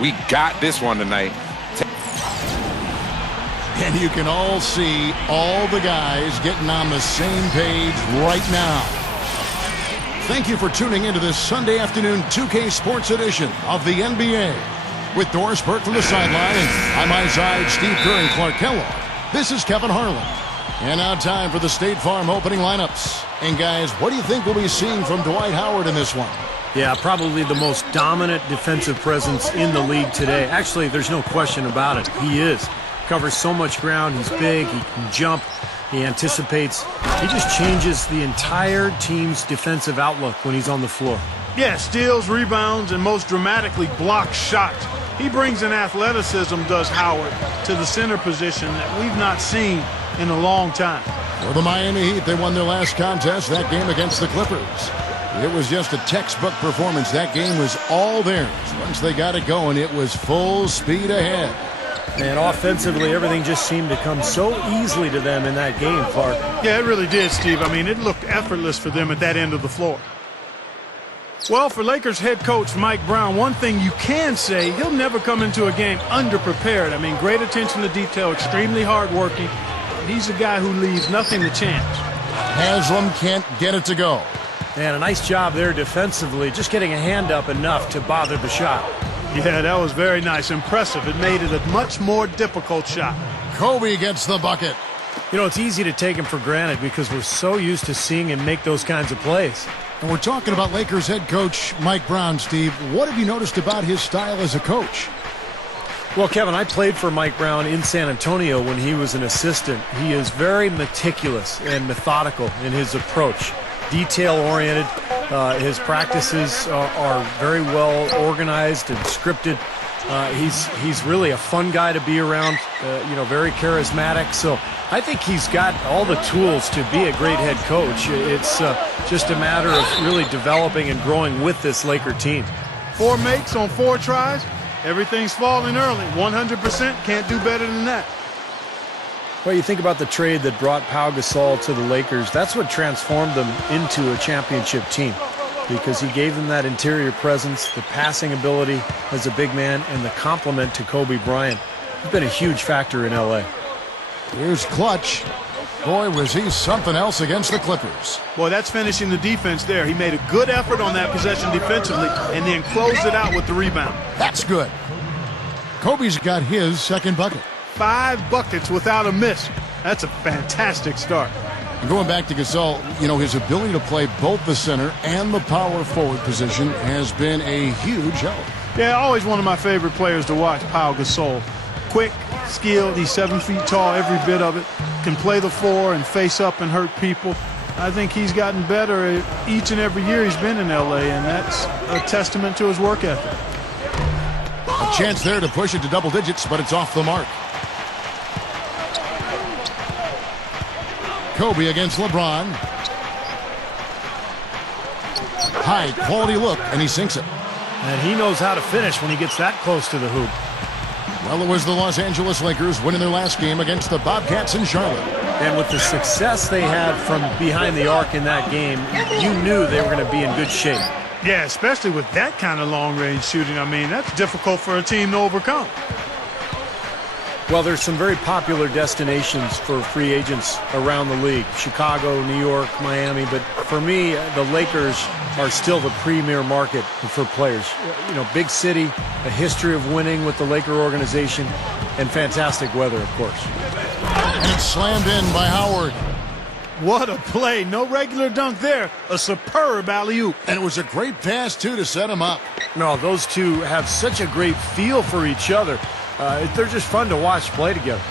We got this one tonight. And you can all see all the guys getting on the same page right now. Thank you for tuning into this Sunday afternoon 2K Sports edition of the NBA. With Doris Burke from the sideline, and on my side, Steve Kerr and Clark Kellogg. This is Kevin Harlan. And now time for the State Farm opening lineups. And guys, what do you think we'll be seeing from Dwight Howard in this one? Yeah, probably the most dominant defensive presence in the league today. Actually, there's no question about it. He is. Covers so much ground. He's big. He can jump. He anticipates. He just changes the entire team's defensive outlook when he's on the floor. Yeah, steals, rebounds, and most dramatically blocks shots. He brings an athleticism, does Howard, to the center position that we've not seen in a long time. For the Miami Heat, they won their last contest, that game against the Clippers. It was just a textbook performance. That game was all theirs. Once they got it going, it was full speed ahead. And offensively, everything just seemed to come so easily to them in that game, Clark. Yeah, it really did, Steve. I mean, it looked effortless for them at that end of the floor. Well, for Lakers head coach Mike Brown, one thing you can say, he'll never come into a game underprepared. I mean, great attention to detail, extremely hardworking. He's a guy who leaves nothing to chance. Haslam can't get it to go. And a nice job there defensively, just getting a hand up enough to bother the shot. Yeah, that was very nice. Impressive. It made it a much more difficult shot. Kobe gets the bucket. You know, it's easy to take him for granted because we're so used to seeing him make those kinds of plays. And we're talking about Lakers head coach Mike Brown, Steve. What have you noticed about his style as a coach? Well, Kevin, I played for Mike Brown in San Antonio when he was an assistant. He is very meticulous and methodical in his approach. Detail-oriented. His practices are very well organized and scripted. He's really a fun guy to be around, very charismatic. So I think he's got all the tools to be a great head coach. It's just a matter of really developing and growing with this Laker team. 4 makes on 4 tries. Everything's falling early. 100%. Can't do better than that. Well, you think about the trade that brought Pau Gasol to the Lakers. That's what transformed them into a championship team because he gave them that interior presence, the passing ability as a big man, and the complement to Kobe Bryant. He's been a huge factor in L.A. Here's Clutch. Boy, was he something else against the Clippers. Boy, that's finishing the defense there. He made a good effort on that possession defensively and then closed it out with the rebound. That's good. Kobe's got his second bucket. 5 buckets without a miss. That's a fantastic start. And going back to Gasol, his ability to play both the center and the power forward position has been a huge help. Yeah, always one of my favorite players to watch, Pau Gasol. Quick, skilled, he's 7 feet tall, every bit of it. Can play the floor and face up and hurt people. I think he's gotten better each and every year he's been in L.A., and that's a testament to his work ethic. A chance there to push it to double digits, but it's off the mark. Kobe against LeBron. High quality look, and he sinks it. And he knows how to finish when he gets that close to the hoop. Well, it was the Los Angeles Lakers winning their last game against the Bobcats in Charlotte. And with the success they had from behind the arc in that game, you knew they were going to be in good shape. Yeah, especially with that kind of long-range shooting. I mean, that's difficult for a team to overcome. Well, there's some very popular destinations for free agents around the league. Chicago, New York, Miami. But for me, the Lakers are still the premier market for players. Big city, a history of winning with the Laker organization, and fantastic weather, of course. And it's slammed in by Howard. What a play. No regular dunk there. A superb alley-oop. And it was a great pass, too, to set him up. No, those two have such a great feel for each other. They're just fun to watch play together.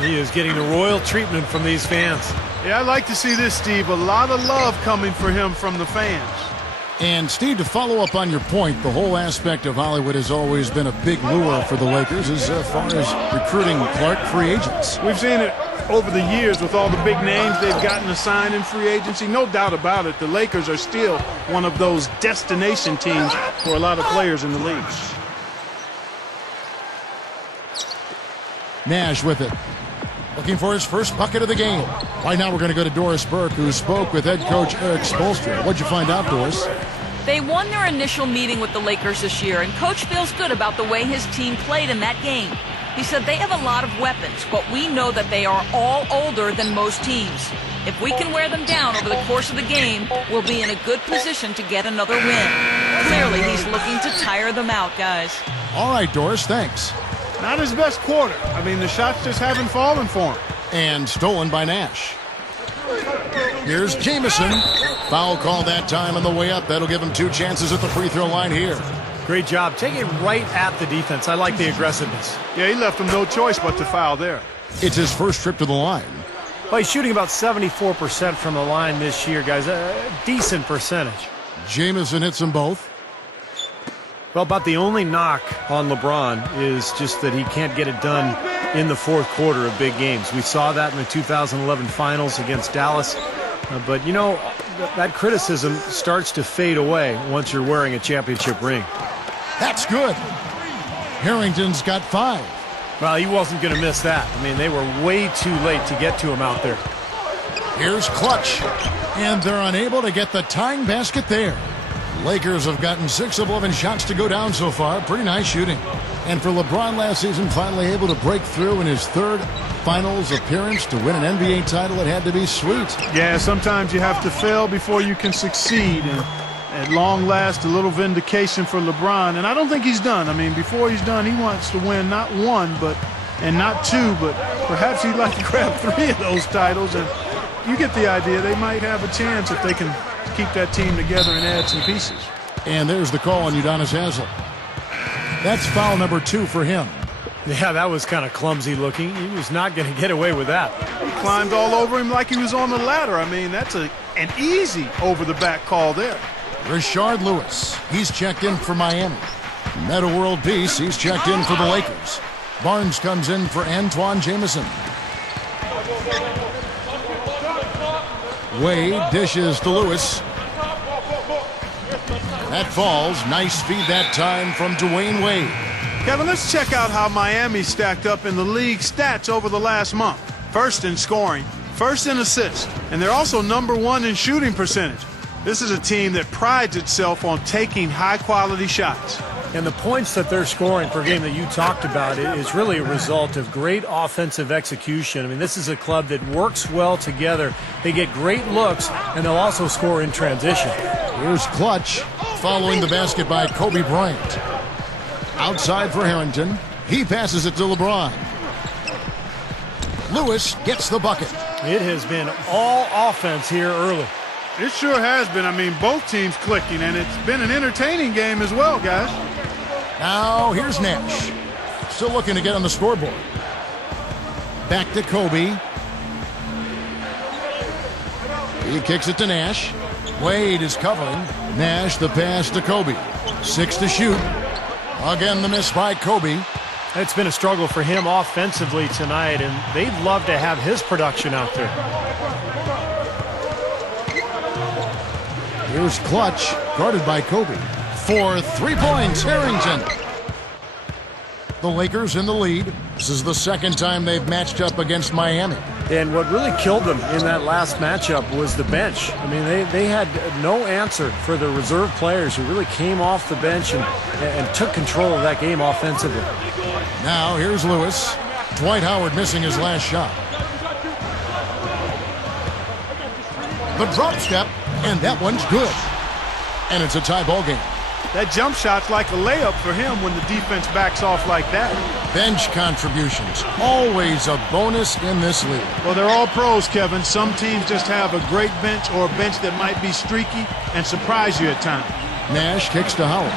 He is getting the royal treatment from these fans. Yeah, I like to see this, Steve. A lot of love coming for him from the fans. And, Steve, to follow up on your point, the whole aspect of Hollywood has always been a big lure for the Lakers as far as recruiting Clark free agents. We've seen it over the years with all the big names they've gotten assigned in free agency. No doubt about it, the Lakers are still one of those destination teams for a lot of players in the league. Nash with it. Looking for his first bucket of the game. Right now we're going to go to Doris Burke, who spoke with head coach Eric Spoelstra. What'd you find out, Doris? They won their initial meeting with the Lakers this year, and Coach feels good about the way his team played in that game. He said they have a lot of weapons, but we know that they are all older than most teams. If we can wear them down over the course of the game, we'll be in a good position to get another win. Clearly, he's looking to tire them out, guys. All right, Doris, thanks. Not his best quarter. I mean, the shots just haven't fallen for him. And stolen by Nash. Here's Jamison. Foul call that time on the way up. That'll give him 2 chances at the free throw line here. Great job. Take it right at the defense. I like the aggressiveness. Yeah, he left him no choice but to foul there. It's his first trip to the line. Well, he's shooting about 74% from the line this year, guys. A decent percentage. Jamison hits them both. Well, about the only knock on LeBron is just that he can't get it done in the fourth quarter of big games. We saw that in the 2011 finals against Dallas. But, you know, that criticism starts to fade away once you're wearing a championship ring. That's good. Harrington's got 5. Well, he wasn't going to miss that. I mean, they were way too late to get to him out there. Here's Clutch. And they're unable to get the tying basket there. Lakers have gotten 6 of 11 shots to go down so far. Pretty nice shooting. And for LeBron last season, finally able to break through in his 3rd finals appearance to win an NBA title, it had to be sweet. Yeah, sometimes you have to fail before you can succeed. And at long last, a little vindication for LeBron. And I don't think he's done. I mean, before he's done, he wants to win not 1, and not 2, but perhaps he'd like to grab 3 of those titles. And you get the idea. They might have a chance if they can keep that team together and add some pieces. And there's the call on Udonis Haslem. That's foul number 2 for him. Yeah, that was kind of clumsy looking. He was not going to get away with that. He climbed all over him like he was on the ladder. I mean, that's an easy over-the-back call there. Rashard Lewis, he's checked in for Miami. Meta World Peace, he's checked in for the Lakers. Barnes comes in for Antoine Jamison. Wade dishes to Lewis. That falls. Nice feed that time from Dwayne Wade. Kevin, let's check out how Miami stacked up in the league stats over the last month. First in scoring, first in assists, and they're also number 1 in shooting percentage. This is a team that prides itself on taking high-quality shots. And the points that they're scoring per game that you talked about is really a result of great offensive execution. I mean, this is a club that works well together. They get great looks, and they'll also score in transition. Here's Clutch following the basket by Kobe Bryant. Outside for Harrington. He passes it to LeBron. Lewis gets the bucket. It has been all offense here early. It sure has been. I mean, both teams clicking, and it's been an entertaining game as well, guys. Now, here's Nash. Still looking to get on the scoreboard. Back to Kobe. He kicks it to Nash. Wade is covering. Nash the pass to Kobe. 6 to shoot. Again, the miss by Kobe. It's been a struggle for him offensively tonight, and they'd love to have his production out there. Here's Clutch, guarded by Kobe. For 3 points, Harrington. The Lakers in the lead. This is the 2nd time they've matched up against Miami. And what really killed them in that last matchup was the bench. I mean, they had no answer for the reserve players who really came off the bench and took control of that game offensively. Now, here's Lewis. Dwight Howard missing his last shot. The drop step, and that one's good. And it's a tie ball game. That jump shot's like a layup for him when the defense backs off like that. Bench contributions, always a bonus in this league. Well, they're all pros, Kevin. Some teams just have a great bench or a bench that might be streaky and surprise you at times. Nash kicks to Howard.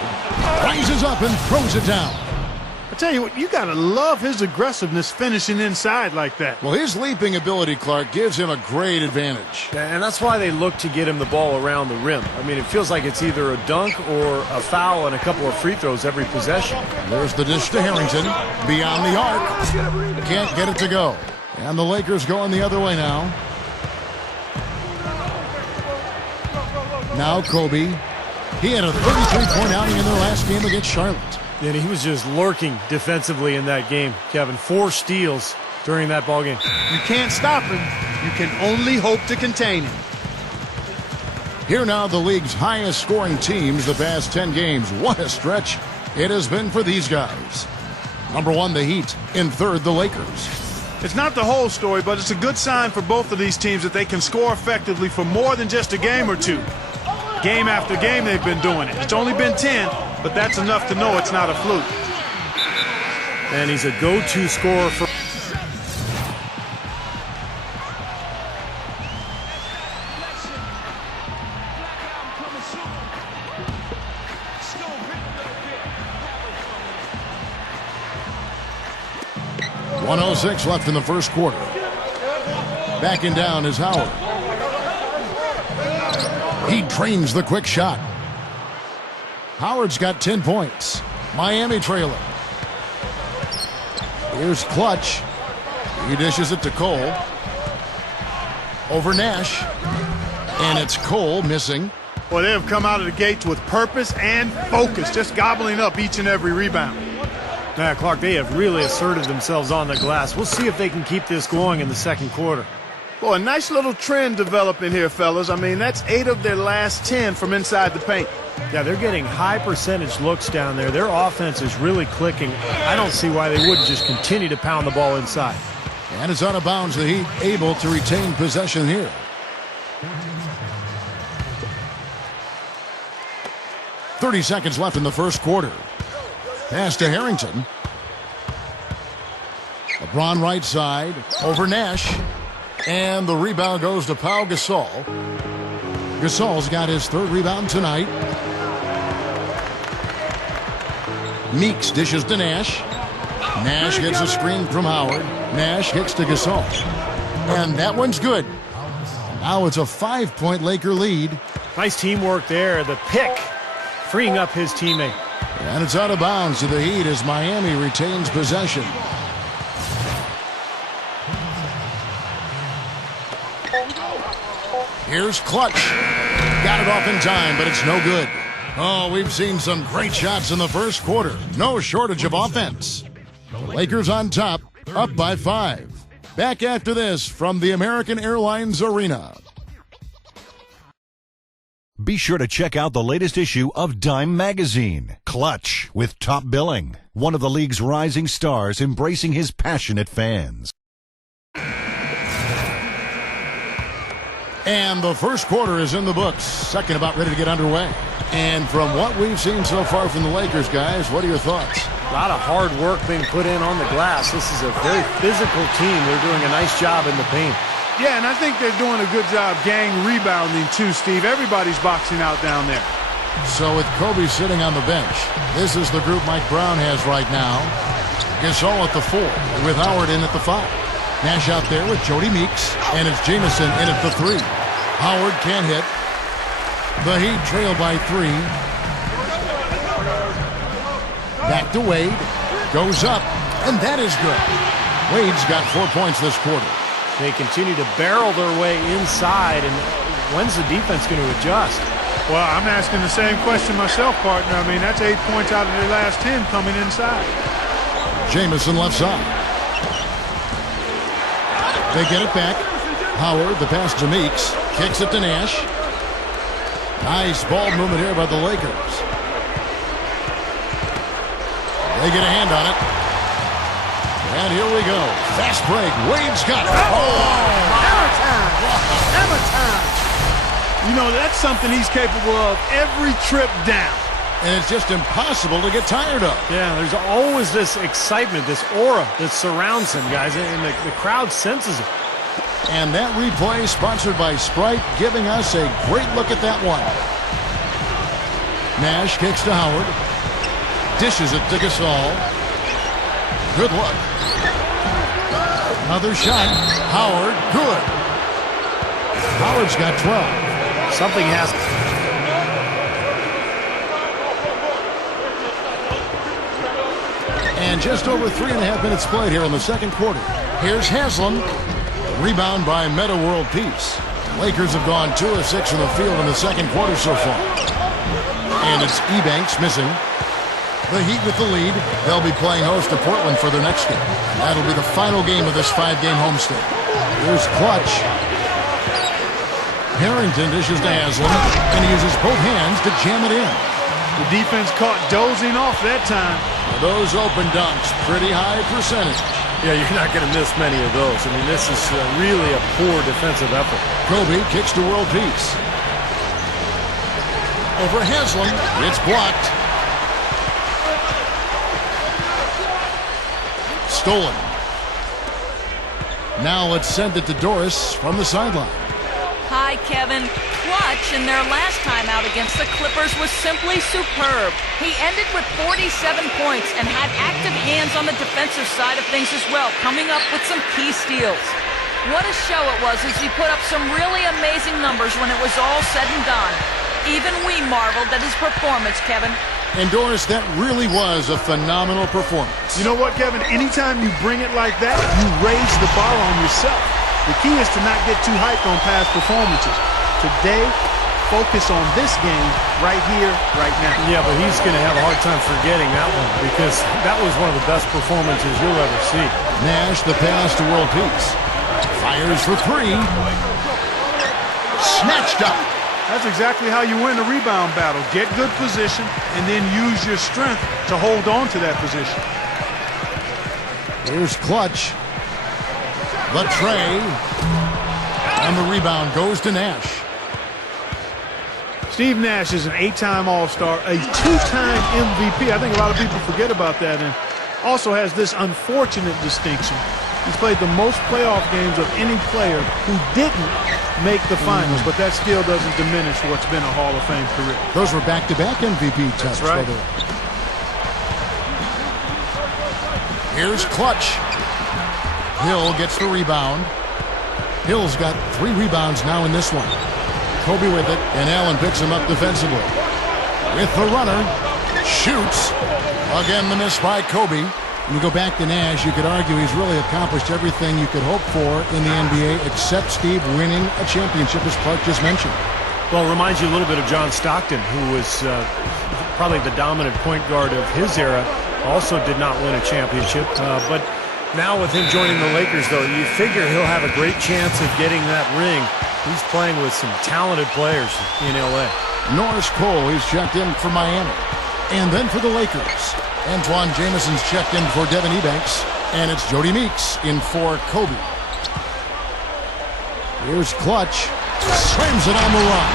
Rises up and throws it down. I tell you what, you got to love his aggressiveness finishing inside like that. Well, his leaping ability, Clark, gives him a great advantage. And that's why they look to get him the ball around the rim. I mean, it feels like it's either a dunk or a foul and a couple of free throws every possession. There's the dish to Harrington. Beyond the arc. Can't get it to go. And the Lakers going the other way now. Now Kobe. He had a 33-point outing in their last game against Charlotte. And he was just lurking defensively in that game, Kevin. 4 steals during that ball game. You can't stop him. You can only hope to contain him. Here now, the league's highest scoring teams the past 10 games. What a stretch it has been for these guys. Number 1, the Heat. In third, the Lakers. It's not the whole story, but it's a good sign for both of these teams that they can score effectively for more than just a game or two. Game after game, they've been doing it. It's only been 10, but that's enough to know it's not a fluke. And he's a go-to scorer for... .106 left in the first quarter. Backing down is Howard. He drains the quick shot. Howard's got 10 points. Miami trailing. Here's Clutch. He dishes it to Cole. Over Nash. And it's Cole missing. Well, they have come out of the gates with purpose and focus, just gobbling up each and every rebound. Yeah, Clark, they have really asserted themselves on the glass. We'll see if they can keep this going in the second quarter. Well, a nice little trend developing here, fellas. I mean, that's 8 of their last 10 from inside the paint. Yeah, they're getting high percentage looks down there. Their offense is really clicking. I don't see why they wouldn't just continue to pound the ball inside. And it's out of bounds. The Heat able to retain possession here. .30 seconds left in the first quarter. Pass to Harrington. LeBron right side. Over Nash. And the rebound goes to Pau Gasol. Gasol's got his 3rd rebound tonight. Meeks dishes to Nash. Nash gets a screen from Howard. Nash kicks to Gasol. And that one's good. Now it's a 5-point Laker lead. Nice teamwork there. The pick freeing up his teammate. And it's out of bounds to the Heat as Miami retains possession. Here's Clutch. Got it off in time, but it's no good. Oh, we've seen some great shots in the first quarter. No shortage of offense. The Lakers on top, up by 5. Back after this from the American Airlines Arena. Be sure to check out the latest issue of Dime Magazine, Clutch, with top billing. One of the league's rising stars embracing his passionate fans. And the first quarter is in the books. Second about ready to get underway. And from what we've seen so far from the Lakers, guys, what are your thoughts? A lot of hard work being put in on the glass. This is a very physical team. They're doing a nice job in the paint. Yeah, and I think they're doing a good job gang rebounding too, Steve. Everybody's boxing out down there. So with Kobe sitting on the bench, this is the group Mike Brown has right now. Gasol at the 4, with Howard in at the 5. Nash out there with Jody Meeks, and it's Jamison in at the 3. Howard can't hit. The Heat trail by 3. Back to Wade. Goes up, and that is good. Wade's got 4 points this quarter. They continue to barrel their way inside, and when's the defense going to adjust? Well, I'm asking the same question myself, partner. I mean, that's 8 points out of their last 10 coming inside. Jamison left side. They get it back. Howard, the pass to Meeks. Kicks it to Nash. Nice ball movement here by the Lakers. They get a hand on it. And here we go. Fast break. Wade's got it. Hammer time. Hammer time. You know, that's something he's capable of every trip down. And it's just impossible to get tired of. Yeah, there's always this excitement, this aura that surrounds him, guys, and the crowd senses it. And that replay sponsored by Sprite, giving us a great look at that one. Nash kicks to Howard. Dishes it to Gasol. Good look. Another shot. Howard, good. Howard's got 12. Something has... And just over 3.5 minutes played here in the second quarter. Here's Haslam. Rebound by Meta World Peace. Lakers have gone 2 of 6 in the field in the second quarter so far. And it's Ebanks missing. The Heat with the lead. They'll be playing host to Portland for their next game. That'll be the final game of this 5-game homestand. Here's Clutch. Harrington dishes to Haslam, and he uses both hands to jam it in. The defense caught dozing off that time. Those open dunks, pretty high percentage. Yeah, you're not going to miss many of those. I mean, this is really a poor defensive effort. Kobe kicks to world peace. Over Haslam, it's blocked. Stolen. Now let's send it to Doris from the sideline. Hi, Kevin. Clutch in their last time out against the Clippers was simply superb. He ended with 47 points and had active hands on the defensive side of things as well, coming up with some key steals. What a show it was as he put up some really amazing numbers when it was all said and done. Even we marveled at his performance, Kevin. And Doris, that really was a phenomenal performance. You know what, Kevin? Anytime you bring it like that, you raise the bar on yourself. The key is to not get too hyped on past performances. Today, focus on this game right here, right now. Yeah, but he's going to have a hard time forgetting that one because that was one of the best performances you'll ever see. Nash, the pass to world peace. Fires for three. Snatched up. That's exactly how you win a rebound battle. Get good position and then use your strength to hold on to that position. Here's Clutch. The tray. And the rebound goes to Nash. Steve Nash is an 8-time All-Star, a 2-time MVP. I think a lot of people forget about that, and also has this unfortunate distinction. He's played the most playoff games of any player who didn't make the finals, but that still doesn't diminish what's been a Hall of Fame career. Those were back-to-back MVP types. That's right. Here's Clutch. Hill gets the rebound. Hill's got 3 rebounds now in this one. Kobe with it, and Allen picks him up defensively. With the runner, shoots. Again, the miss by Kobe. When you go back to Nash, you could argue he's really accomplished everything you could hope for in the NBA, except, Steve, winning a championship, as Clark just mentioned. Well, it reminds you a little bit of John Stockton, who was probably the dominant point guard of his era. Also did not win a championship, but now with him joining the Lakers, though, you figure he'll have a great chance of getting that ring. He's playing with some talented players in L.A. Norris Cole, he's checked in for Miami. And then for the Lakers, Antoine Jameson's checked in for Devin Ebanks. And it's Jody Meeks in for Kobe. Here's Clutch. Slams it on the run.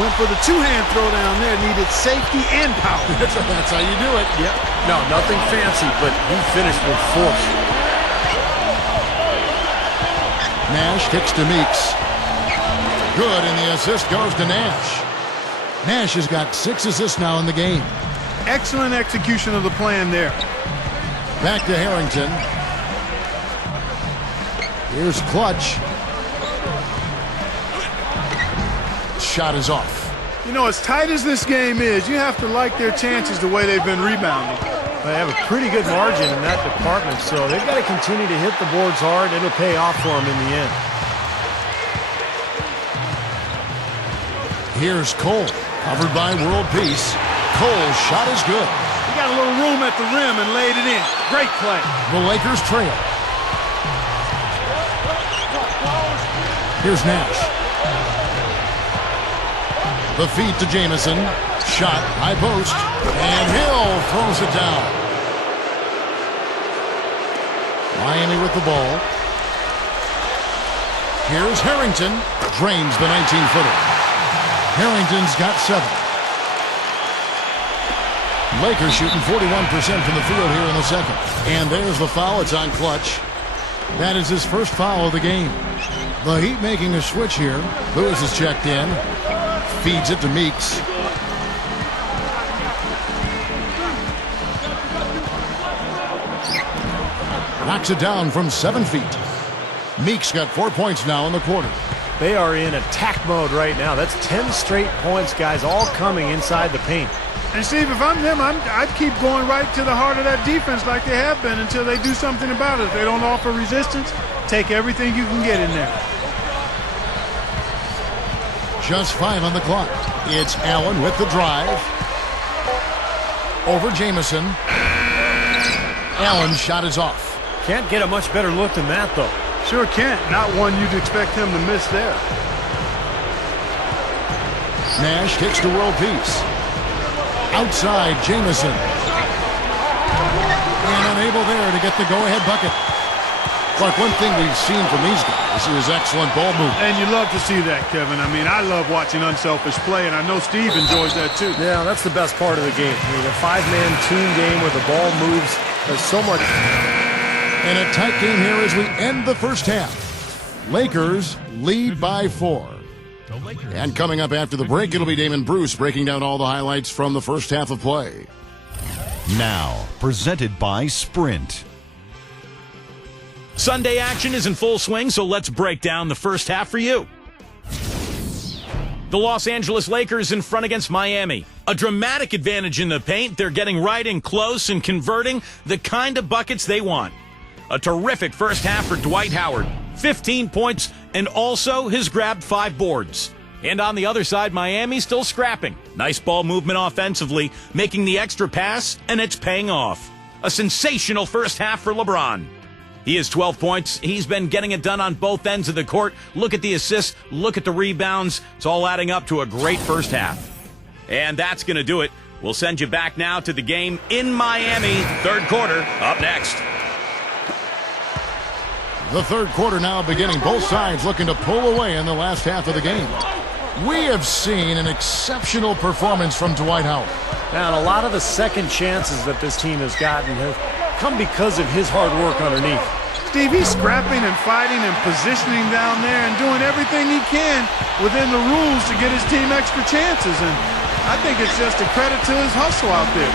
Went for the two-hand throw down there. Needed safety and power. That's how you do it. Yep. No, nothing fancy, but he finished with force. Nash kicks to Meeks. Good, and the assist goes to Nash. Nash has got 6 assists now in the game. Excellent execution of the plan there. Back to Harrington. Here's Clutch. Shot is off. You know, as tight as this game is, you have to like their chances the way they've been rebounding. They have a pretty good margin in that department, so they've got to continue to hit the boards hard. It'll pay off for them in the end. Here's Cole, covered by world peace. Cole's shot is good. He got a little room at the rim and laid it in. Great play. The Lakers trail. Here's Nash. The feed to Jameson. Shot, high post, and Hill throws it down. Miami with the ball. Here's Harrington. Drains the 19-footer. Harrington's got 7. Lakers shooting 41% from the field here in the second. And there's the foul. It's on Clutch. That is his first foul of the game. The Heat making a switch here. Lewis is checked in. Feeds it to Meeks. Knocks it down from 7 feet. Meeks got 4 points now in the quarter. They are in attack mode right now. That's 10 straight points, guys, all coming inside the paint. And, Steve, if I'm them, I'd keep going right to the heart of that defense like they have been until they do something about it. If they don't offer resistance, take everything you can get in there. Just 5 on the clock. It's Allen with the drive. Over Jameson. Allen's shot is off. Can't get a much better look than that, though. Sure can't. Not one you'd expect him to miss there. Nash kicks to world peace. Outside, Jamison. And unable there to get the go-ahead bucket. Clark, one thing we've seen from these guys is excellent ball movement. And you love to see that, Kevin. I mean, I love watching unselfish play, and I know Steve enjoys that too. Yeah, that's the best part of the game. I mean, a five-man team game where the ball moves. There's so much. And a tight game here as we end the first half. Lakers lead by 4. And coming up after the break, it'll be Damon Bruce breaking down all the highlights from the first half of play. Now, presented by Sprint. Sunday action is in full swing, so let's break down the first half for you. The Los Angeles Lakers in front against Miami. A dramatic advantage in the paint. They're getting right in close and converting the kind of buckets they want. A terrific first half for Dwight Howard. 15 points, and also has grabbed 5 boards. And on the other side, Miami still scrapping. Nice ball movement offensively, making the extra pass, and it's paying off. A sensational first half for LeBron. He has 12 points. He's been getting it done on both ends of the court. Look at the assists. Look at the rebounds. It's all adding up to a great first half. And that's going to do it. We'll send you back now to the game in Miami. Third quarter up next. The third quarter now beginning. Both sides looking to pull away in the last half of the game. We have seen an exceptional performance from Dwight Howard. And a lot of the second chances that this team has gotten have come because of his hard work underneath. Steve, he's scrapping and fighting and positioning down there and doing everything he can within the rules to get his team extra chances. And I think it's just a credit to his hustle out there.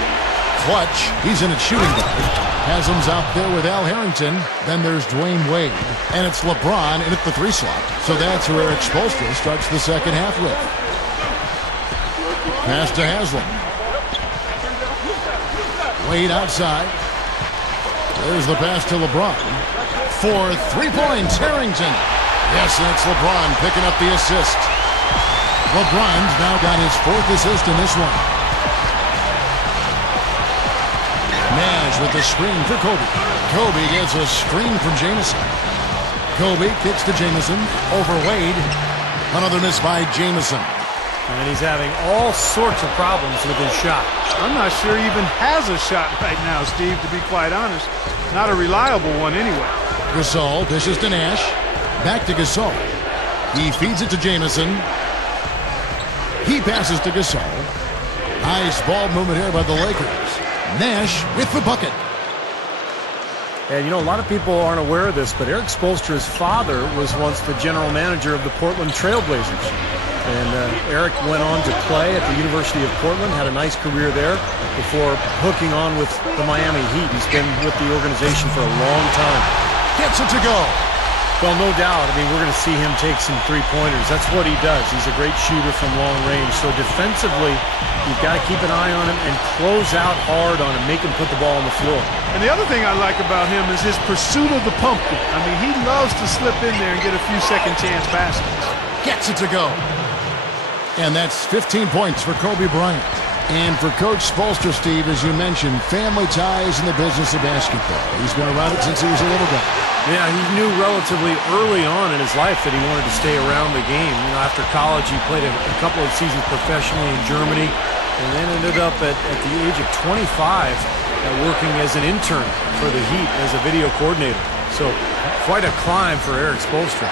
Clutch. He's in at shooting guard. Haslam's out there with Al Harrington. Then there's Dwayne Wade. And it's LeBron in at the 3 slot. So that's where Eric Spoelstra starts the second half with. Pass to Haslam. Wade outside. There's the pass to LeBron. For 3 points, Harrington. Yes, and it's LeBron picking up the assist. LeBron's now got his 4th assist in this one. Nash with the screen for Kobe. Kobe gets a screen from Jamison. Kobe kicks to Jamison. Over Wade. Another miss by Jamison. And he's having all sorts of problems with his shot. I'm not sure he even has a shot right now, Steve, to be quite honest. Not a reliable one anyway. Gasol dishes to Nash. Back to Gasol. He feeds it to Jamison. He passes to Gasol. Nice ball movement here by the Lakers. Nash with the bucket. And, you know, a lot of people aren't aware of this, but Eric Spoelstra's father was once the general manager of the Portland Trail Blazers. And Eric went on to play at the University of Portland, had a nice career there before hooking on with the Miami Heat. He's been with the organization for a long time. Gets it to go. Well, no doubt. I mean, we're going to see him take some three-pointers. That's what he does. He's a great shooter from long range. So defensively, you've got to keep an eye on him and close out hard on him, make him put the ball on the floor. And the other thing I like about him is his pursuit of the pumpkin. I mean, he loves to slip in there and get a few second chance passes. Gets it to go. And that's 15 points for Kobe Bryant. And for Coach Spoelstra, Steve, as you mentioned, family ties in the business of basketball. He's been around it since he was a little guy. Yeah, he knew relatively early on in his life that he wanted to stay around the game. You know, after college, he played a couple of seasons professionally in Germany, and then ended up at the age of 25 working as an intern for the Heat as a video coordinator. So quite a climb for Eric Spoelstra.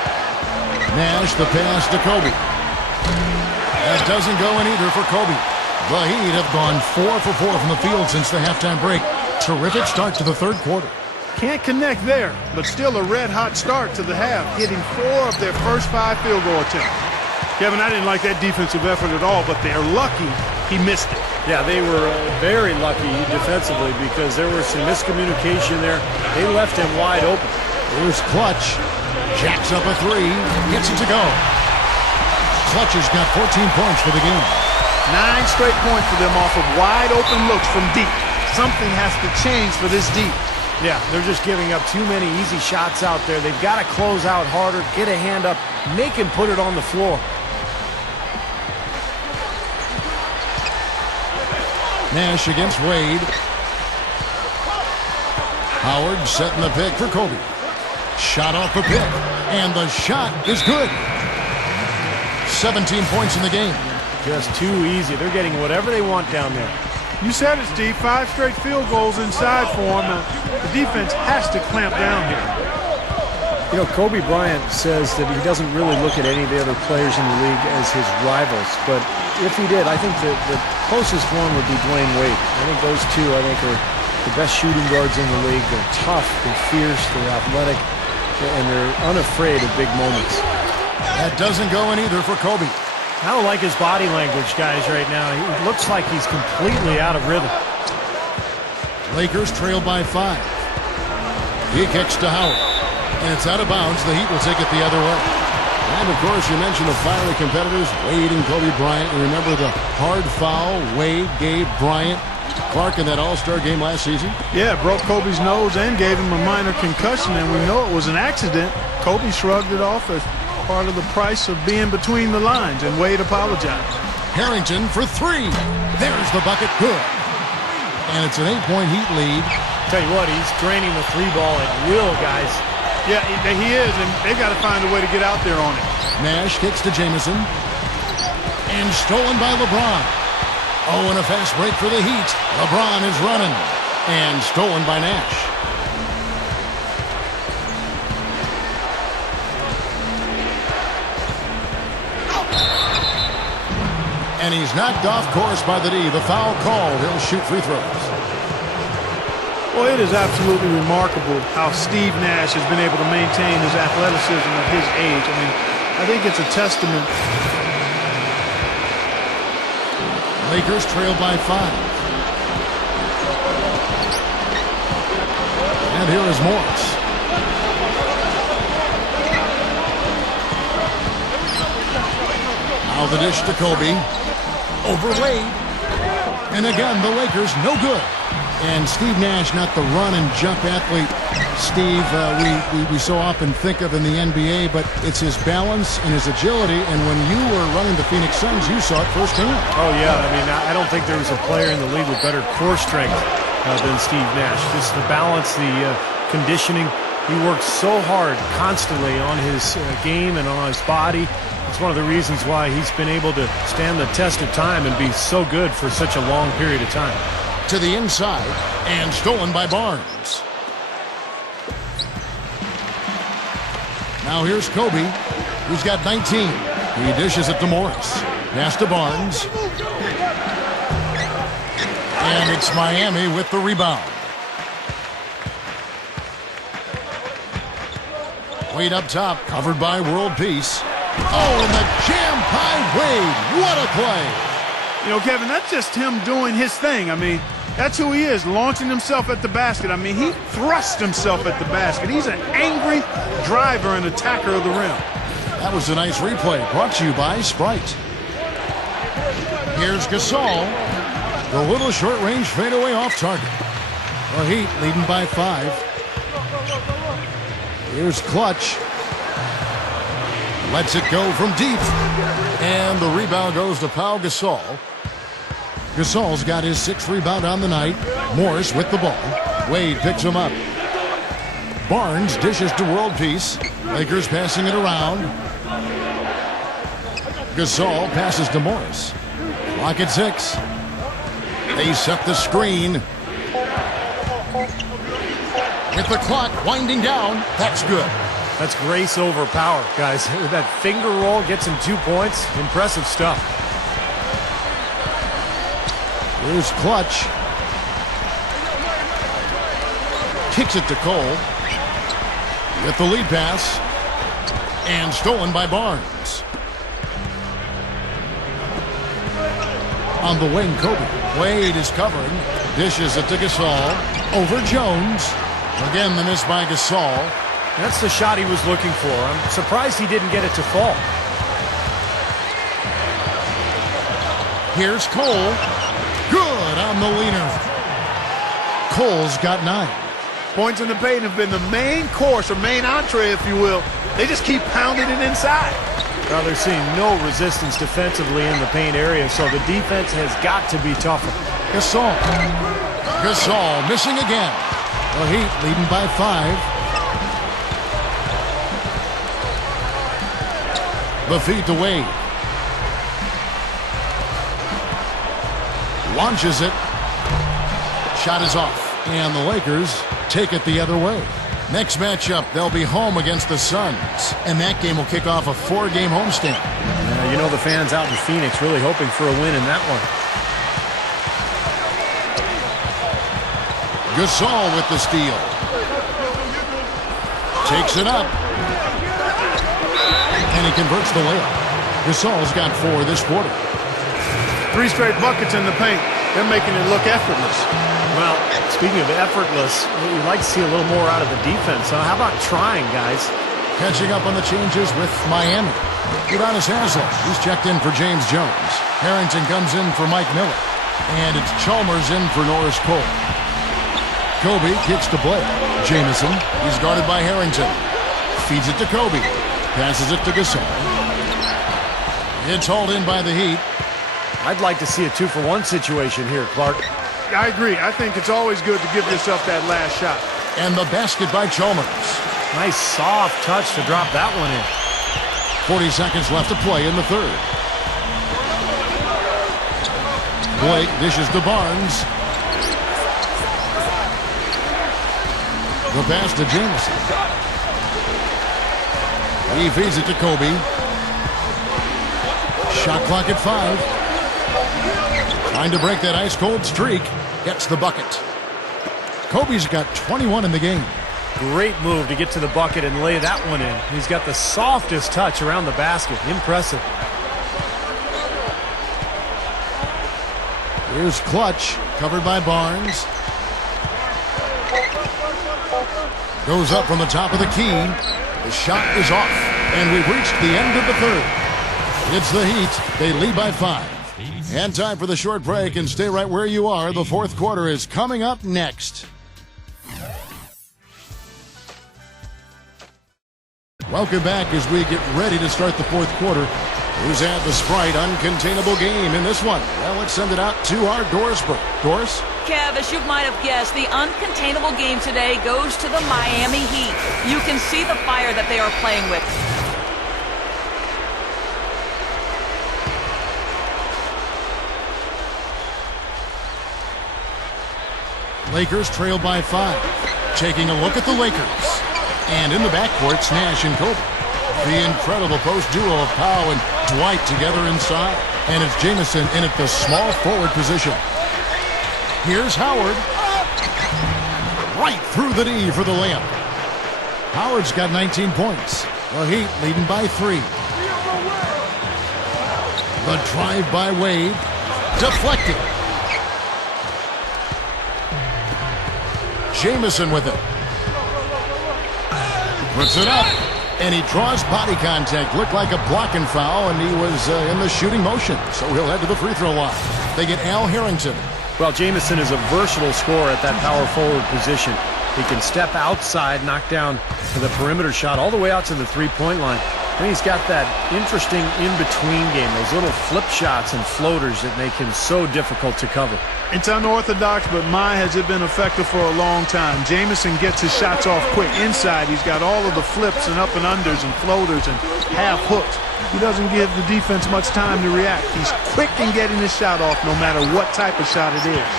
Nash the pass to Kobe. That doesn't go in either for Kobe. The Heat have gone 4 for 4 from the field since the halftime break. Terrific start to the third quarter. Can't connect there, but still a red-hot start to the half, hitting 4 of their first 5 field goal attempts. Kevin, I didn't like that defensive effort at all, but they're lucky he missed it. Yeah, they were very lucky defensively because there was some miscommunication there. They left him wide open. Here's Clutch. Jacks up a 3. Gets it to go. Clutch has got 14 points for the game. 9 straight points for them off of wide open looks from deep. Something has to change for this deep. Yeah, they're just giving up too many easy shots out there. They've got to close out harder, get a hand up, make him put it on the floor. Nash against Wade. Howard setting the pick for Kobe. Shot off the pick, and the shot is good. 17 points in the game. Just too easy. They're getting whatever they want down there. You said it, Steve. 5 straight field goals inside for him. The defense has to clamp down here. You know, Kobe Bryant says that he doesn't really look at any of the other players in the league as his rivals. But if he did, I think the closest one would be Dwayne Wade. I think those two, are the best shooting guards in the league. They're tough, they're fierce, they're athletic, and they're unafraid of big moments. That doesn't go in either for Kobe. I don't like his body language, guys, right now. He looks like he's completely out of rhythm. Lakers trail by 5. He kicks to Howard, and it's out of bounds. The Heat will take it the other way. And, of course, you mentioned the fiery competitors, Wade and Kobe Bryant. And remember the hard foul Wade gave Bryant, Clark, in that All-Star game last season? Yeah, broke Kobe's nose and gave him a minor concussion, and we know it was an accident. Kobe shrugged it off as part of the price of being between the lines, and Wade apologized. Harrington for 3. There's the bucket. Good. And it's an 8-point Heat lead. Tell you what, he's draining the 3 ball at will, guys. Yeah, he is, and they got to find a way to get out there on it. Nash kicks to Jamison. And stolen by LeBron. Oh, and a fast break for the Heat. LeBron is running. And stolen by Nash. And he's knocked off course by the D. The foul call. He'll shoot free throws. Well, it is absolutely remarkable how Steve Nash has been able to maintain his athleticism at his age. I mean, I think it's a testament. Lakers trail by 5. And here is Morris. Now the dish to Kobe. Over Wade. And again, the Lakers no good. And Steve Nash, not the run and jump athlete, Steve, we so often think of in the NBA, but it's his balance and his agility. And when you were running the Phoenix Suns, you saw it firsthand. Oh, yeah. I mean, I don't think there was a player in the league with better core strength than Steve Nash. Just the balance, the conditioning. He works so hard constantly on his game and on his body. It's one of the reasons why he's been able to stand the test of time and be so good for such a long period of time. To the inside, and stolen by Barnes. Now here's Kobe, who's got 19. He dishes it to Morris. Pass to Barnes. And it's Miami with the rebound. Wade up top, covered by World Peace. Oh, and the jam by Wade. What a play. You know, Kevin, that's just him doing his thing. I mean, that's who he is, launching himself at the basket. I mean, he thrust himself at the basket. He's an angry driver and attacker of the rim. That was a nice replay, brought to you by Sprite. Here's Gasol. The little short-range fadeaway off target. The Heat leading by 5. Here's Clutch. Lets it go from deep. And the rebound goes to Pau Gasol. Gasol's got his 6th rebound on the night. Morris with the ball. Wade picks him up. Barnes dishes to World Peace. Lakers passing it around. Gasol passes to Morris. Clock at 6. They set the screen. With the clock winding down, that's good. That's grace over power, guys. With that finger roll, gets him 2 points. Impressive stuff. Here's Clutch. Kicks it to Cole. With the lead pass. And stolen by Barnes. On the wing, Kobe. Wade is covering. Dishes it to Gasol. Over Jones. Again, the miss by Gasol. That's the shot he was looking for. I'm surprised he didn't get it to fall. Here's Cole. Good on the leaner. Cole's got 9. Points in the paint have been the main course, or main entree, if you will. They just keep pounding it inside. Well, they're seeing no resistance defensively in the paint area, so the defense has got to be tougher. Gasol. Gasol missing again. The Heat leading by 5. The feed to Wade. Launches it. Shot is off. And the Lakers take it the other way. Next matchup, they'll be home against the Suns. And that game will kick off a 4-game homestand. You know the fans out in Phoenix really hoping for a win in that one. Gasol with the steal. Takes it up. And he converts the layup. Gasol's got 4 this quarter. 3 straight buckets in the paint. They're making it look effortless. Well, speaking of effortless, you'd like to see a little more out of the defense. So how about trying, guys? Catching up on the changes with Miami. Udonis Haslem. He's checked in for James Jones. Harrington comes in for Mike Miller. And it's Chalmers in for Norris Cole. Kobe kicks to Blake. Jamison. He's guarded by Harrington. Feeds it to Kobe. Passes it to Gasol. It's hauled in by the Heat. I'd like to see a 2-for-1 situation here, Clark. I agree. I think it's always good to give yourself that last shot. And the basket by Chalmers. Nice soft touch to drop that one in. 40 seconds left to play in the third. Blake dishes to Barnes. The pass to Jamison. He feeds it to Kobe. Shot clock at 5. Trying to break that ice-cold streak. Gets the bucket. Kobe's got 21 in the game. Great move to get to the bucket and lay that one in. He's got the softest touch around the basket. Impressive. Here's Clutch, covered by Barnes. Goes up from the top of the key. The shot is off, and we've reached the end of the third. It's the Heat. They lead by 5. And time for the short break, and stay right where you are. The fourth quarter is coming up next. Welcome back as we get ready to start the fourth quarter. Who's had the Sprite uncontainable game in this one? Well, let's send it out to our Dorisburg. Doris? Kev, as you might have guessed, the uncontainable game today goes to the Miami Heat. You can see the fire that they are playing with. Lakers trail by 5. Taking a look at the Lakers. And in the backcourt, Nash and Kobe. The incredible post duo of Powell and Dwight together inside. And it's Jamison in at the small forward position. Here's Howard. Right through the knee for the layup. Howard's got 19 points. The Heat leading by 3. The drive by Wade. Deflected. Jamison with it. Puts it up. And he draws body contact. Looked like a blocking foul, and he was in the shooting motion. So he'll head to the free throw line. They get Al Harrington. Well, Jamison is a versatile scorer at that power forward position. He can step outside, knock down the perimeter shot all the way out to the three-point line. And he's got that interesting in-between game, those little flip shots and floaters that make him so difficult to cover. It's unorthodox, but my, has it been effective for a long time. Jamison gets his shots off quick. Inside, he's got all of the flips and up and unders and floaters and half hooks. He doesn't give the defense much time to react. He's quick in getting his shot off no matter what type of shot it is.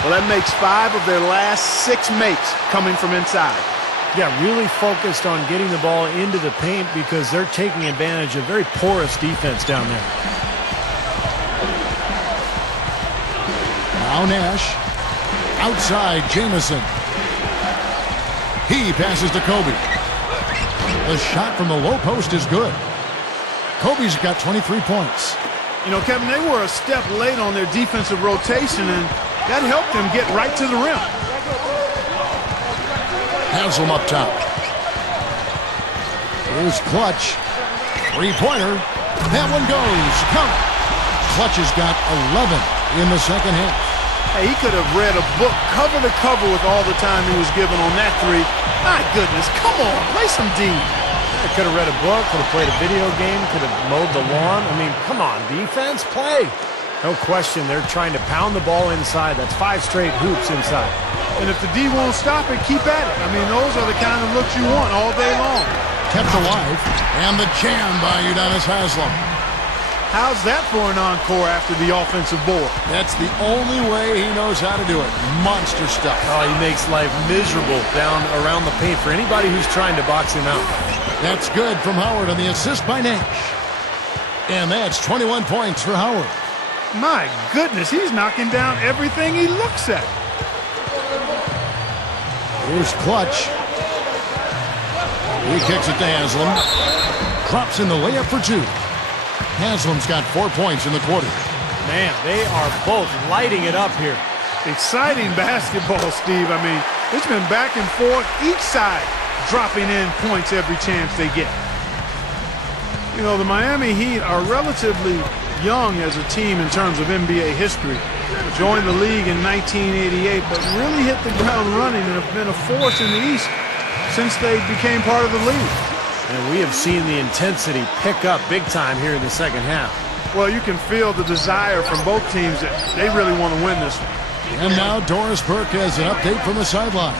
Well, that makes 5 of their last 6 makes coming from inside. Yeah, really focused on getting the ball into the paint because they're taking advantage of very porous defense down there. Now Nash. Outside, Jamison. He passes to Kobe. The shot from the low post is good. Kobe's got 23 points. You know, Kevin, they were a step late on their defensive rotation, and that helped them get right to the rim. Haslam up top. Here's Clutch. Three-pointer. That one goes. Count it. Clutch has got 11 in the second half. Hey, he could have read a book cover to cover with all the time he was given on that three. My goodness, come on, play some D. He could have read a book, could have played a video game, could have mowed the lawn. I mean, come on, defense, play. No question, they're trying to pound the ball inside. That's 5 straight hoops inside. And if the D won't stop it, keep at it. I mean, those are the kind of looks you want all day long. Kept alive. And the jam by Udonis Haslem. How's that for an encore after the offensive board? That's the only way he knows how to do it. Monster stuff. Oh, he makes life miserable down around the paint for anybody who's trying to box him out. That's good from Howard on the assist by Nash. And that's 21 points for Howard. My goodness, he's knocking down everything he looks at. Here's Clutch. He kicks it to Haslam. Drops in the layup for two. Haslam's got 4 points in the quarter. Man, they are both lighting it up here. Exciting basketball, Steve. I mean, it's been back and forth, each side dropping in points every chance they get. You know, the Miami Heat are relatively young as a team in terms of NBA history. Joined the league in 1988, but really hit the ground running and have been a force in the East since they became part of the league. And we have seen the intensity pick up big time here in the second half. Well, you can feel the desire from both teams that they really want to win this one. And now Doris Burke has an update from the sidelines.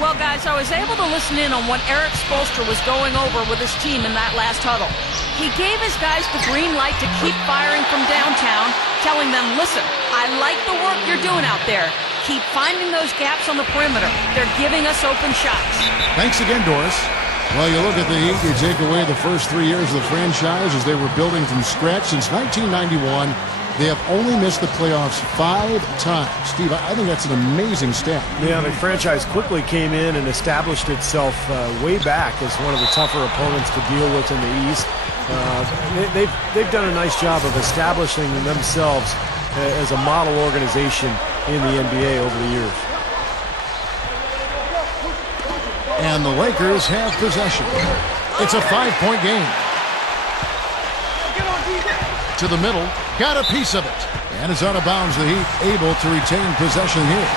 Well, guys, I was able to listen in on what Eric Spoelstra was going over with his team in that last huddle. He gave his guys the green light to keep firing from downtown, telling them, listen, I like the work you're doing out there. Keep finding those gaps on the perimeter. They're giving us open shots. Thanks again, Doris. Well, you look at the Heat, you take away the first 3 years of the franchise as they were building from scratch since 1991. They have only missed the playoffs 5 times. Steve, I think that's an amazing stat. Yeah, the franchise quickly came in and established itself way back as one of the tougher opponents to deal with in the East. They've done a nice job of establishing themselves as a model organization in the NBA over the years. And the Lakers have possession. It's a 5-point game. To the middle, got a piece of it. And it's out of bounds. The Heat able to retain possession here.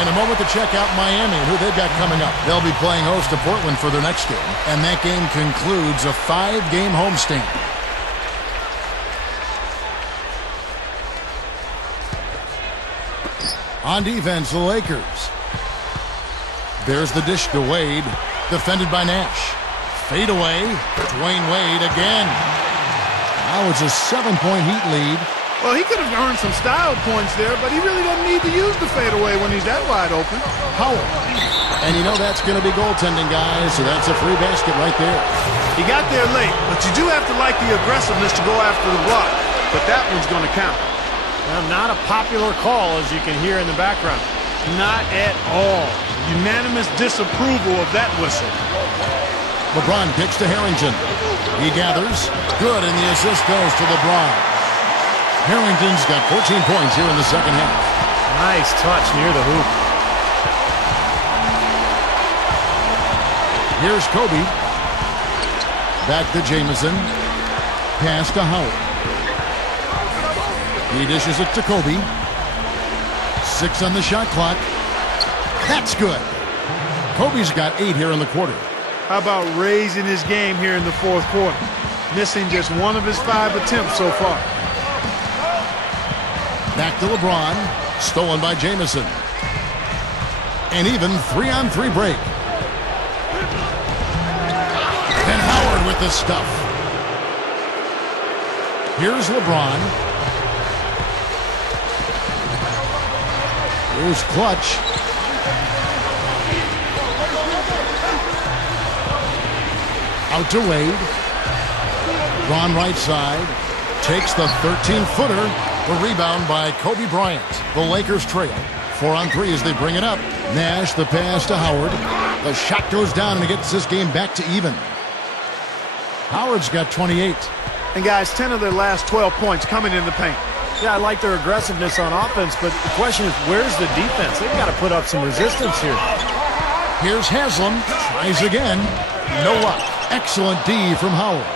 In a moment to check out Miami and who they've got coming up. They'll be playing host to Portland for their next game. And that game concludes a 5-game homestand. On defense, the Lakers. There's the dish to Wade. Defended by Nash. Fade away. Dwayne Wade again. Now it's a 7-point Heat lead. Well, he could have earned some style points there, but he really doesn't need to use the fadeaway when he's that wide open. Howard. And you know that's going to be goaltending, guys, so that's a free basket right there. He got there late, but you do have to like the aggressiveness to go after the block. But that one's going to count. Well, not a popular call, as you can hear in the background. Not at all. Unanimous disapproval of that whistle. LeBron kicks to Harrington. He gathers. Good, and the assist goes to LeBron. Harrington's got 14 points here in the second half. Nice touch near the hoop. Here's Kobe. Back to Jamison. Pass to Howard. He dishes it to Kobe. 6 on the shot clock. That's good. Kobe's got 8 here in the quarter. How about raising his game here in the fourth quarter? Missing just 1 of his 5 attempts so far. Back to LeBron. Stolen by Jamison. And even 3-on-3 break. And Howard with the stuff. Here's LeBron. Here's Clutch. Out to Wade. Ron right side. Takes the 13-footer. The rebound by Kobe Bryant. The Lakers trail. 4-on-3 as they bring it up. Nash the pass to Howard. The shot goes down and it gets this game back to even. Howard's got 28. And guys, 10 of their last 12 points coming in the paint. Yeah, I like their aggressiveness on offense, but the question is, where's the defense? They've got to put up some resistance here. Here's Haslam. Tries again. No luck. Excellent D from Howard.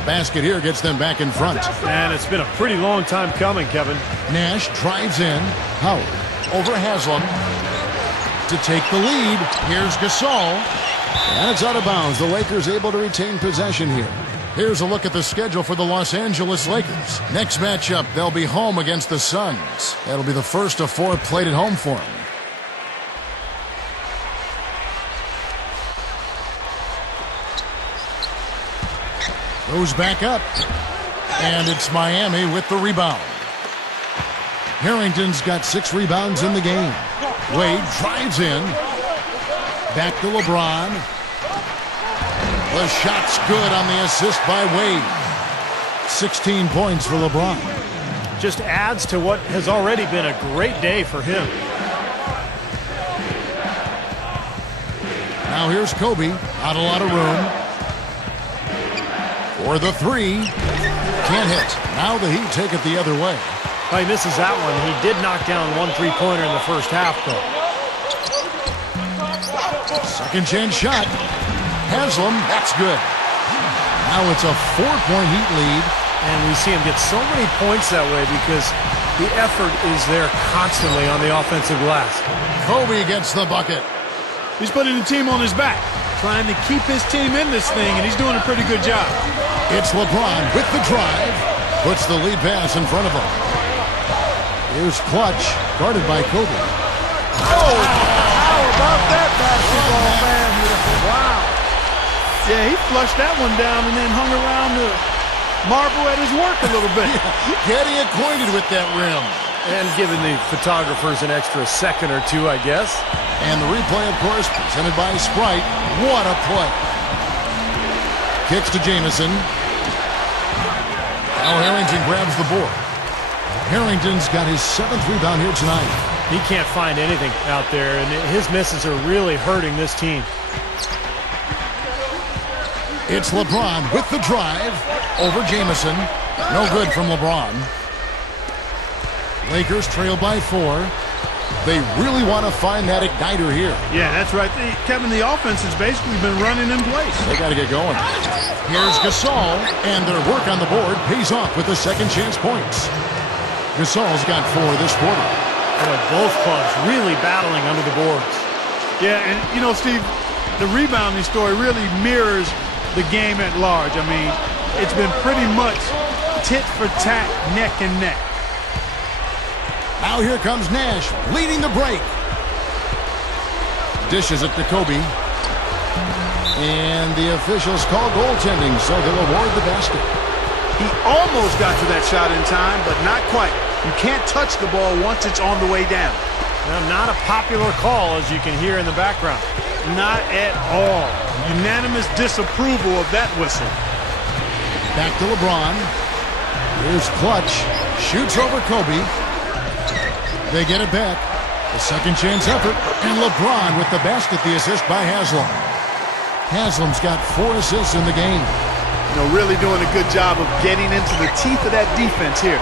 The basket here gets them back in front. And it's been a pretty long time coming, Kevin. Nash drives in. Howard over Haslam to take the lead. Here's Gasol. And it's out of bounds. The Lakers able to retain possession here. Here's a look at the schedule for the Los Angeles Lakers. Next matchup, they'll be home against the Suns. That'll be the first of 4 played at home for them. Goes back up. And it's Miami with the rebound. Harrington's got 6 rebounds in the game. Wade drives in. Back to LeBron. The shot's good on the assist by Wade. 16 points for LeBron. Just adds to what has already been a great day for him. Now here's Kobe. Not a lot of room. For the 3. Can't hit. Now the Heat take it the other way. He misses that one. He did knock down 1 3-pointer in the first half, though. Second chance shot. Haslam, that's good. Now it's a 4-point Heat lead. And we see him get so many points that way because the effort is there constantly on the offensive glass. Kobe gets the bucket. He's putting the team on his back, trying to keep his team in this thing, and he's doing a pretty good job. It's LeBron with the drive. Puts the lead pass in front of him. Here's Clutch, guarded by Kobe. Oh, how about that basketball, man? Wow. Yeah, he flushed that one down and then hung around to marvel at his work a little bit. Getting acquainted with that rim. And giving the photographers an extra second or two, I guess. And the replay, of course, presented by Sprite. What a play. Kicks to Jamison. Now Harrington grabs the board. Harrington's got his 7th rebound here tonight. He can't find anything out there, and his misses are really hurting this team. It's LeBron with the drive over Jamison. No good from LeBron. Lakers trail by 4. They really want to find that igniter here. Yeah, that's right. Kevin, the offense has basically been running in place. They got to get going. Here's Gasol, and their work on the board pays off with the second chance points. Gasol's got 4 this quarter. Both clubs really battling under the boards. Yeah, and you know, Steve, the rebounding story really mirrors the game at large. I mean, it's been pretty much tit for tat, neck and neck. Now here comes Nash, leading the break. Dishes it to Kobe. And the officials call goaltending, so they'll award the basket. He almost got to that shot in time, but not quite. You can't touch the ball once it's on the way down. Now, not a popular call, as you can hear in the background. Not at all. Unanimous disapproval of that whistle. Back to LeBron. Here's Clutch. Shoots over Kobe. They get it back. The second chance effort. And LeBron with the basket, the assist by Haslam. Haslam's got 4 assists in the game. You know, really doing a good job of getting into the teeth of that defense here.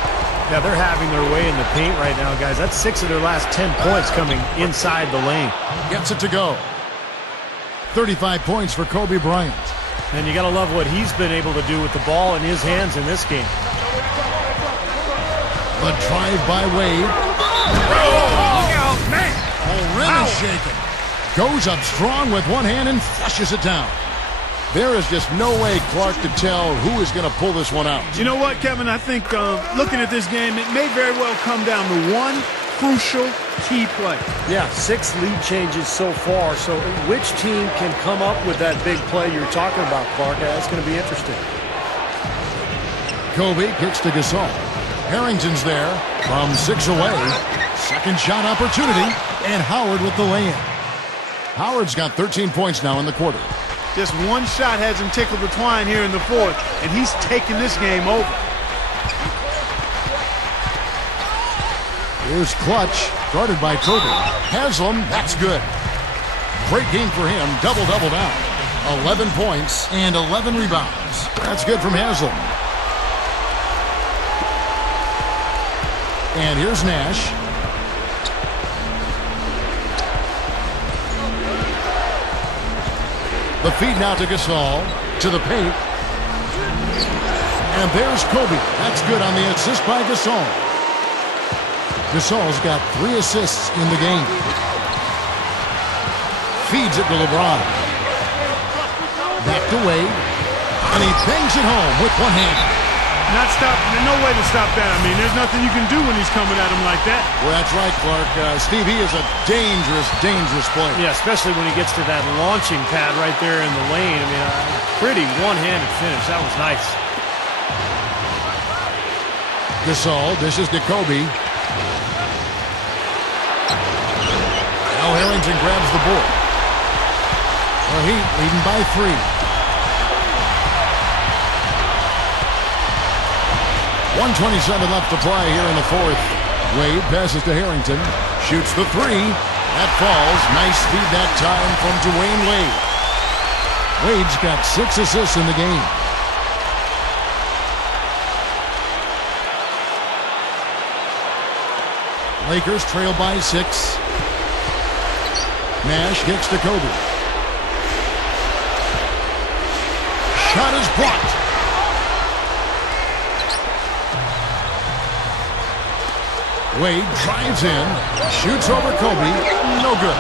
Yeah, they're having their way in the paint right now, guys. That's 6 of their last 10 points coming inside the lane. Gets it to go. 35 points for Kobe Bryant. And you got to love what he's been able to do with the ball in his hands in this game. The drive by Wade. Oh, man! Oh, rim is shaken. Goes up strong with one hand and flushes it down. There is just no way, Clark, to tell who is going to pull this one out. You know what, Kevin? I think looking at this game, it may very well come down to one crucial key play. Yeah, 6 lead changes so far. So which team can come up with that big play you're talking about, Clark? That's going to be interesting. Kobe kicks to Gasol. Harrington's there from 6 away. Second shot opportunity, and Howard with the lay-in. Howard's got 13 points now in the quarter. Just one shot hasn't tickled the twine here in the 4th, and he's taking this game over. Here's Clutch, guarded by Kobe. Haslam, that's good. Great game for him, double-double down. 11 points and 11 rebounds. That's good from Haslam. And here's Nash. The feed now to Gasol, to the paint. And there's Kobe. That's good on the assist by Gasol. Gasol's got 3 assists in the game. Feeds it to LeBron. Back to Wade. And he bangs it home with one hand. Not stopping. There's no way to stop that. I mean, there's nothing you can do when he's coming at him like that. Well, that's right, Clark. Steve, he is a dangerous, dangerous player. Yeah, especially when he gets to that launching pad right there in the lane. I mean, pretty one-handed finish. That was nice. Gasol dishes to Kobe. Now Harrington grabs the board. The Heat leading by 3. 1:27 left to play here in the fourth. Wade passes to Harrington. Shoots the 3. That falls. Nice feed that time from Dwayne Wade. Wade's got 6 assists in the game. Lakers trail by 6. Nash kicks to Kobe. Shot is blocked. Wade drives in, shoots over Kobe, no good.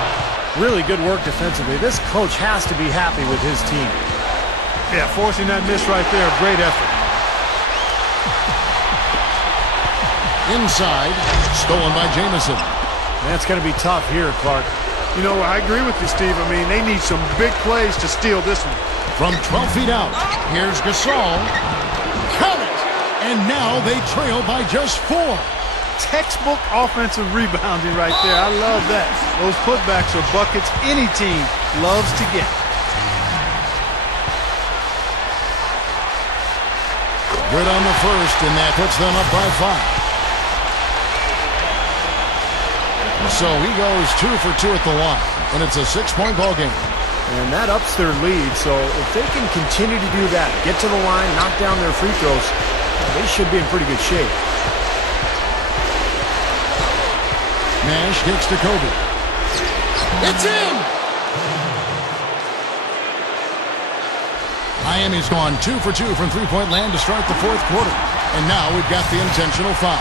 Really good work defensively. This coach has to be happy with his team. Yeah, forcing that miss right there, great effort. Inside, stolen by Jamison. That's going to be tough here, Clark. You know, I agree with you, Steve. I mean, they need some big plays to steal this one. From 12 feet out, here's Gasol. Count it! And now they trail by just 4. Textbook offensive rebounding right there. I love that. Those putbacks are buckets any team loves to get. Good on the first, and that puts them up by 5. So he goes 2 for 2 at the line, and it's a 6-point ball game. And that ups their lead, so if they can continue to do that, get to the line, knock down their free throws, they should be in pretty good shape. Nash kicks to Kobe. It's in! Miami's gone 2 for 2 from three-point land to start the fourth quarter. And now we've got the intentional foul.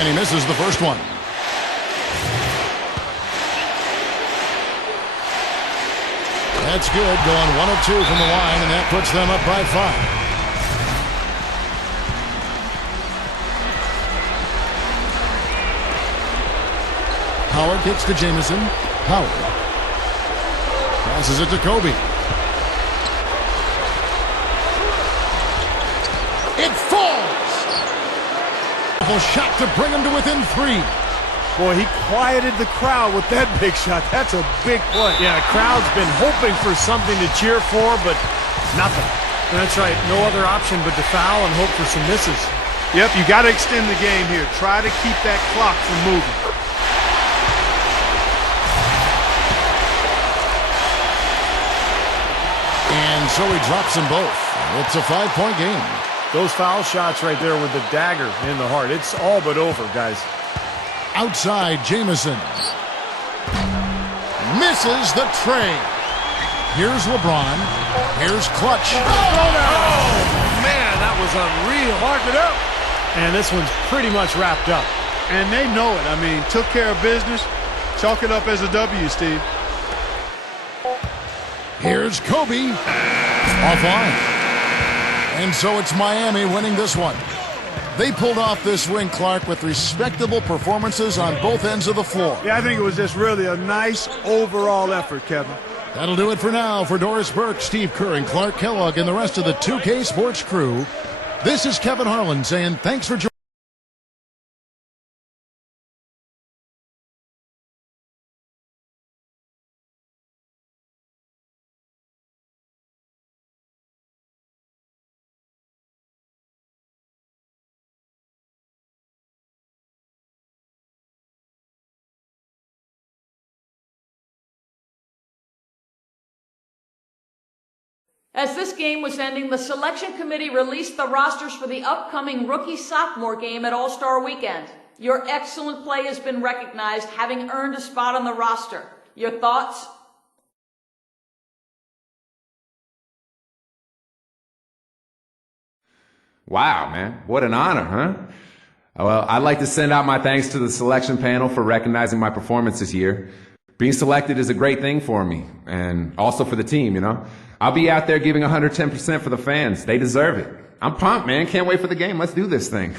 And he misses the first one. That's good, going 1 of 2 from the line, and that puts them up by 5. Howard kicks to Jamison. Howard passes it to Kobe. It falls! Shot to bring him to within 3. Boy, he quieted the crowd with that big shot. That's a big play. Yeah, the crowd's been hoping for something to cheer for, but nothing. That's right. No other option but to foul and hope for some misses. Yep, you got to extend the game here. Try to keep that clock from moving. And so he drops them both. It's a 5-point game. Those foul shots right there with the dagger in the heart. It's all but over, guys. Outside, Jamison. Misses the tray. Here's LeBron. Here's Clutch. Oh, man, that was unreal. Mark it up. And this one's pretty much wrapped up. And they know it. I mean, took care of business. Chalk it up as a W, Steve. Here's Kobe. Offline. And so it's Miami winning this one. They pulled off this win, Clark, with respectable performances on both ends of the floor. Yeah, I think it was just really a nice overall effort, Kevin. That'll do it for now. For Doris Burke, Steve Kerr, and Clark Kellogg, and the rest of the 2K Sports crew, this is Kevin Harlan saying thanks for joining. As this game was ending, the selection committee released the rosters for the upcoming rookie-sophomore game at All-Star Weekend. Your excellent play has been recognized, having earned a spot on the roster. Your thoughts? Wow, man. What an honor, huh? Well, I'd like to send out my thanks to the selection panel for recognizing my performance this year. Being selected is a great thing for me, and also for the team, you know. I'll be out there giving 110% for the fans. They deserve it. I'm pumped, man. Can't wait for the game. Let's do this thing.